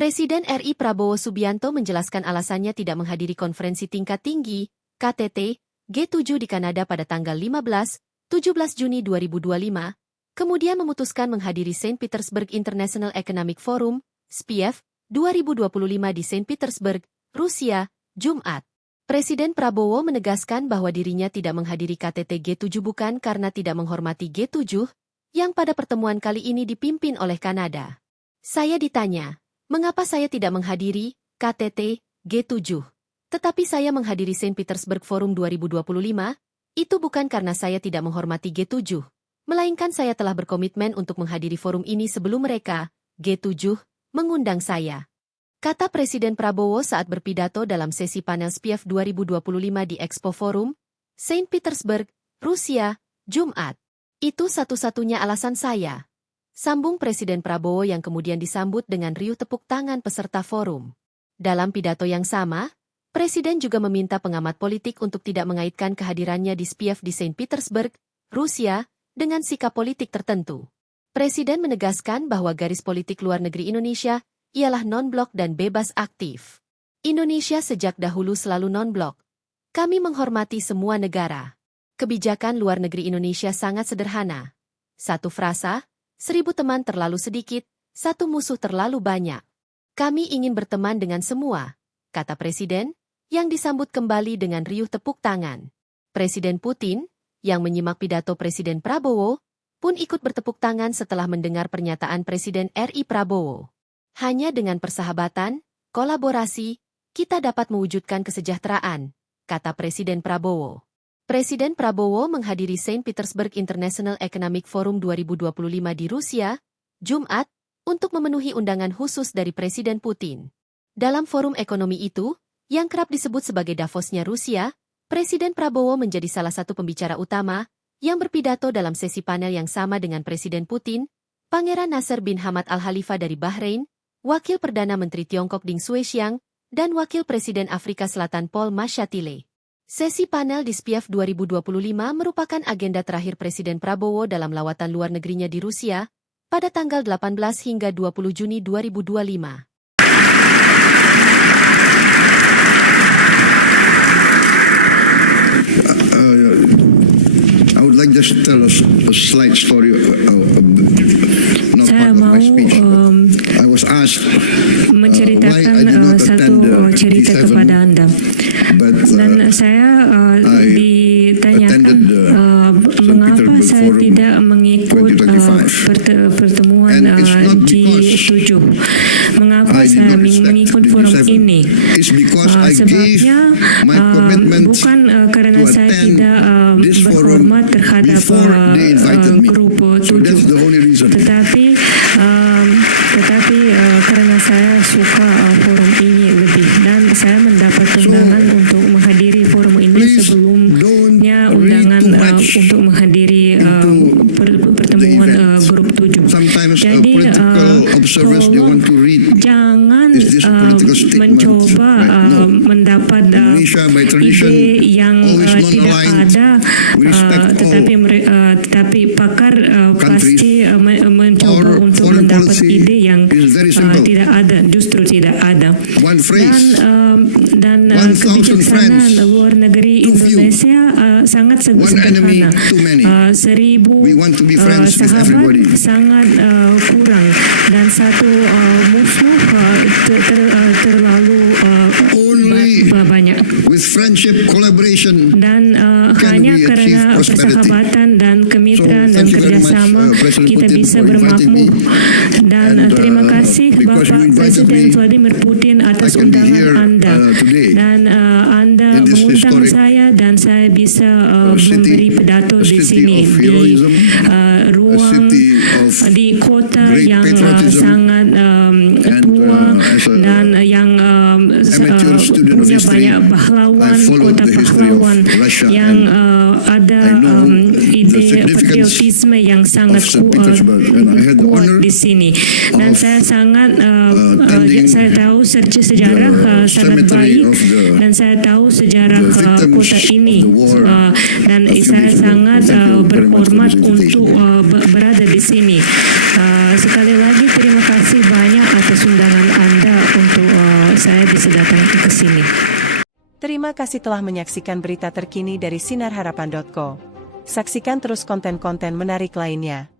Presiden RI Prabowo Subianto menjelaskan alasannya tidak menghadiri konferensi tingkat tinggi, KTT, G7 di Kanada pada tanggal 15-17 Juni 2025, kemudian memutuskan menghadiri St. Petersburg International Economic Forum, SPIEF, 2025 di St. Petersburg, Rusia, Jumat. Presiden Prabowo menegaskan bahwa dirinya tidak menghadiri KTT G7 bukan karena tidak menghormati G7, yang pada pertemuan kali ini dipimpin oleh Kanada. Saya ditanya, mengapa saya tidak menghadiri KTT G7? Tetapi saya menghadiri St. Petersburg Forum 2025, itu bukan karena saya tidak menghormati G7, melainkan saya telah berkomitmen untuk menghadiri forum ini sebelum mereka, G7, mengundang saya. Kata Presiden Prabowo saat berpidato dalam sesi panel SPIEF 2025 di Expo Forum, St. Petersburg, Rusia, Jumat. Itu satu-satunya alasan saya. Sambung Presiden Prabowo yang kemudian disambut dengan riuh tepuk tangan peserta forum. Dalam pidato yang sama, Presiden juga meminta pengamat politik untuk tidak mengaitkan kehadirannya di SPIEF di St. Petersburg, Rusia, dengan sikap politik tertentu. Presiden menegaskan bahwa garis politik luar negeri Indonesia ialah non-blok dan bebas aktif. Indonesia sejak dahulu selalu non-blok. Kami menghormati semua negara. Kebijakan luar negeri Indonesia sangat sederhana. Satu frasa, 1000 teman terlalu sedikit, satu musuh terlalu banyak. Kami ingin berteman dengan semua, kata Presiden, yang disambut kembali dengan riuh tepuk tangan. Presiden Putin, yang menyimak pidato Presiden Prabowo, pun ikut bertepuk tangan setelah mendengar pernyataan Presiden RI Prabowo. Hanya dengan persahabatan, kolaborasi, kita dapat mewujudkan kesejahteraan, kata Presiden Prabowo. Presiden Prabowo menghadiri St. Petersburg International Economic Forum 2025 di Rusia, Jumat, untuk memenuhi undangan khusus dari Presiden Putin. Dalam forum ekonomi itu, yang kerap disebut sebagai Davosnya Rusia, Presiden Prabowo menjadi salah satu pembicara utama yang berpidato dalam sesi panel yang sama dengan Presiden Putin, Pangeran Nasser bin Hamad Al Khalifa dari Bahrain, Wakil Perdana Menteri Tiongkok Ding Xuexiang, dan Wakil Presiden Afrika Selatan Paul Mashatile. Sesi panel di SPIEF 2025 merupakan agenda terakhir Presiden Prabowo dalam lawatan luar negerinya di Rusia pada tanggal 18 hingga 20 Juni 2025. I would like just to tell us a slight story, not part of my speech. I was asked why I did not attend cerita G7, kepada Anda. Dan saya ditanyakan mengapa saya tidak mengikut pertemuan G7. Mengapa saya mengikut forum ini? Sebabnya bukan karena saya tidak berhormat terhadap grup 7, tetapi karena saya suka forum ini lebih, dan saya mendapat undangan untuk menghadiri forum ini sebelumnya undangan untuk menghadiri pertemuan grup 7. Jadi tolong jangan mencoba mendapat ide yang tidak ada, tetapi pakar pasti mencoba untuk mendapat ide yang tidak ada, justru tidak ada. Dan kebijaksanaan luar negeri Indonesia sangat sederhana. 1000 sahabat sangat kurang, dan satu musuh terlalu banyak. Dan hanya karena persahabatan dan kemitraan dan kerjasama kita bisa bermakmur. Dan terima kasih Bapak Presiden Vladimir Putin atas undangan Anda. Dan Anda mengundang saya, dan saya bisa memberi pidato di sini, di ruang, di kota yang sangat tua dan yang punya banyak pahlawan, kota pahlawan yang ada ide patriotisme yang sangat kuat di sini. Dan saya sangat saya tahu sejarah sangat baik, dan saya tahu sejarah kota ini, dan saya sangat berhormat untuk berada di sini. Sekali lagi terima kasih banyak atas undangan Anda datang ke sini. Terima kasih telah menyaksikan berita terkini dari sinarharapan.co. Saksikan terus konten-konten menarik lainnya.